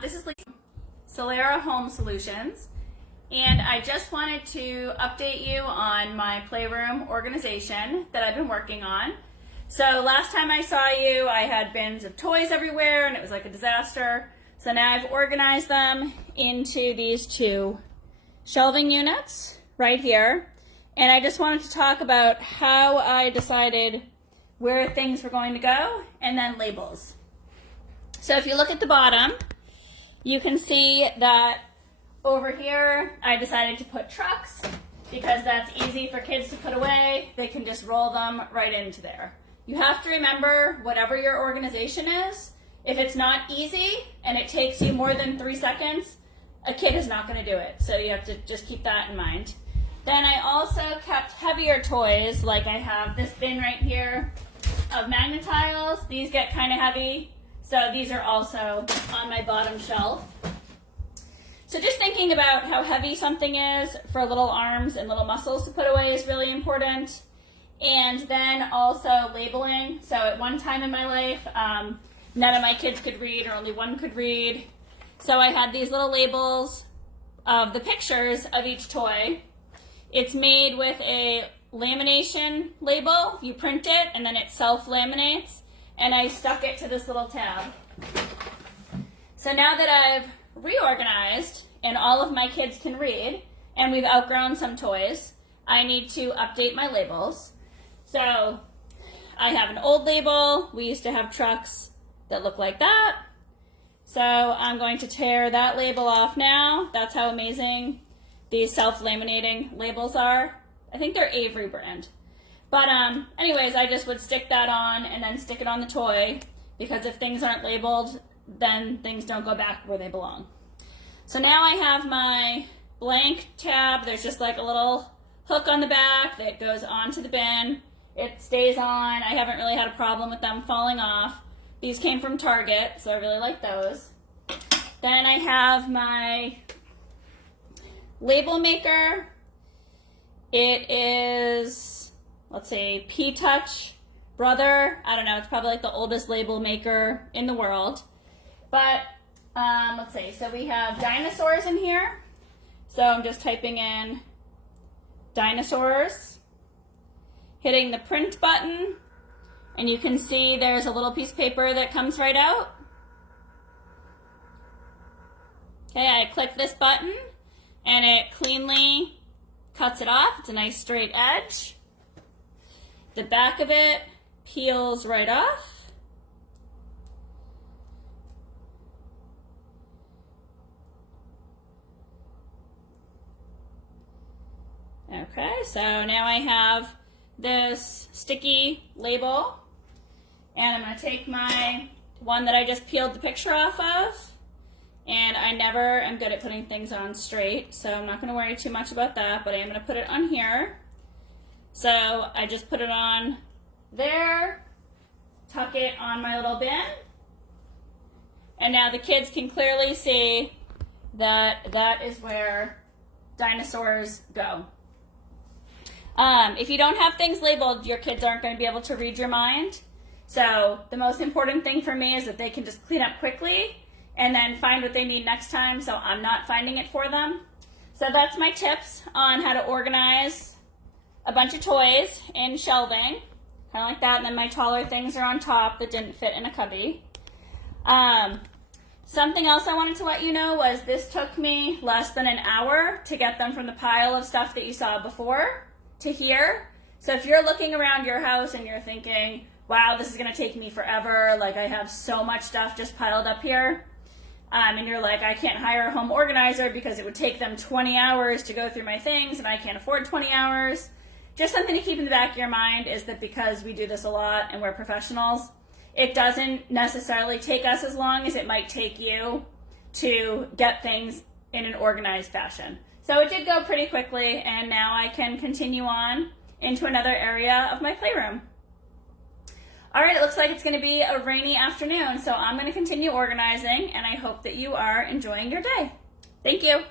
This is Solera Home Solutions, and I just wanted to update you on my Playroom organization that I've been working on. So last time I saw you, I had bins of toys everywhere and it was like a disaster. So now I've organized them into these two shelving units right here. And I just wanted to talk about how I decided where things were going to go and then labels. So if you look at the bottom, you can see that over here I decided to put trucks because that's easy for kids to put away. They can just roll them right into there. You have to remember, whatever your organization is, if it's not easy and it takes you more than 3 seconds, a kid is not going to do it. So you have to just keep that in mind. Then I also kept heavier toys, like I have this bin right here of magnetiles. These get kind of heavy, so these are also on my bottom shelf. So just thinking about how heavy something is for little arms and little muscles to put away is really important. And then also labeling. So at one time in my life, none of my kids could read, or only one could read. So I had these little labels of the pictures of each toy. It's made with a lamination label. You print it and then it self-laminates, and I stuck it to this little tab. So now that I've reorganized and all of my kids can read and we've outgrown some toys, I need to update my labels. So I have an old label. We used to have trucks that look like that. So I'm going to tear that label off now. That's how amazing these self-laminating labels are. I think they're Avery brand. But anyways, I just would stick that on and then stick it on the toy, because if things aren't labeled, then things don't go back where they belong. So now I have my blank tab. There's just like a little hook on the back that goes onto the bin. It stays on. I haven't really had a problem with them falling off. These came from Target, so I really like those. Then I have my label maker. It is, let's see, P-Touch Brother. I don't know, it's probably like the oldest label maker in the world. But let's see, so we have dinosaurs in here. So I'm just typing in dinosaurs, hitting the print button, and you can see there's a little piece of paper that comes right out. Okay, I click this button and it cleanly cuts it off. It's a nice straight edge. The back of it peels right off. Okay, so now I have this sticky label, and I'm going to take my one that I just peeled the picture off of, and I never am good at putting things on straight, so I'm not going to worry too much about that, but I am going to put it on here. So I just put it on there, tuck it on my little bin, and now the kids can clearly see that that is where dinosaurs go. If you don't have things labeled, your kids aren't going to be able to read your mind. So the most important thing for me is that they can just clean up quickly and then find what they need next time, so I'm not finding it for them. So that's my tips on how to organize a bunch of toys in shelving, kind of like that, and then my taller things are on top that didn't fit in a cubby. Something else I wanted to let you know was this took me less than an hour to get them from the pile of stuff that you saw before to here. So if you're looking around your house and you're thinking, wow, this is going to take me forever, like I have so much stuff just piled up here, and you're like, I can't hire a home organizer because it would take them 20 hours to go through my things and I can't afford 20 hours. Just something to keep in the back of your mind is that because we do this a lot and we're professionals, it doesn't necessarily take us as long as it might take you to get things in an organized fashion. So it did go pretty quickly, and now I can continue on into another area of my playroom. All right, it looks like it's going to be a rainy afternoon, so I'm going to continue organizing, and I hope that you are enjoying your day. Thank you.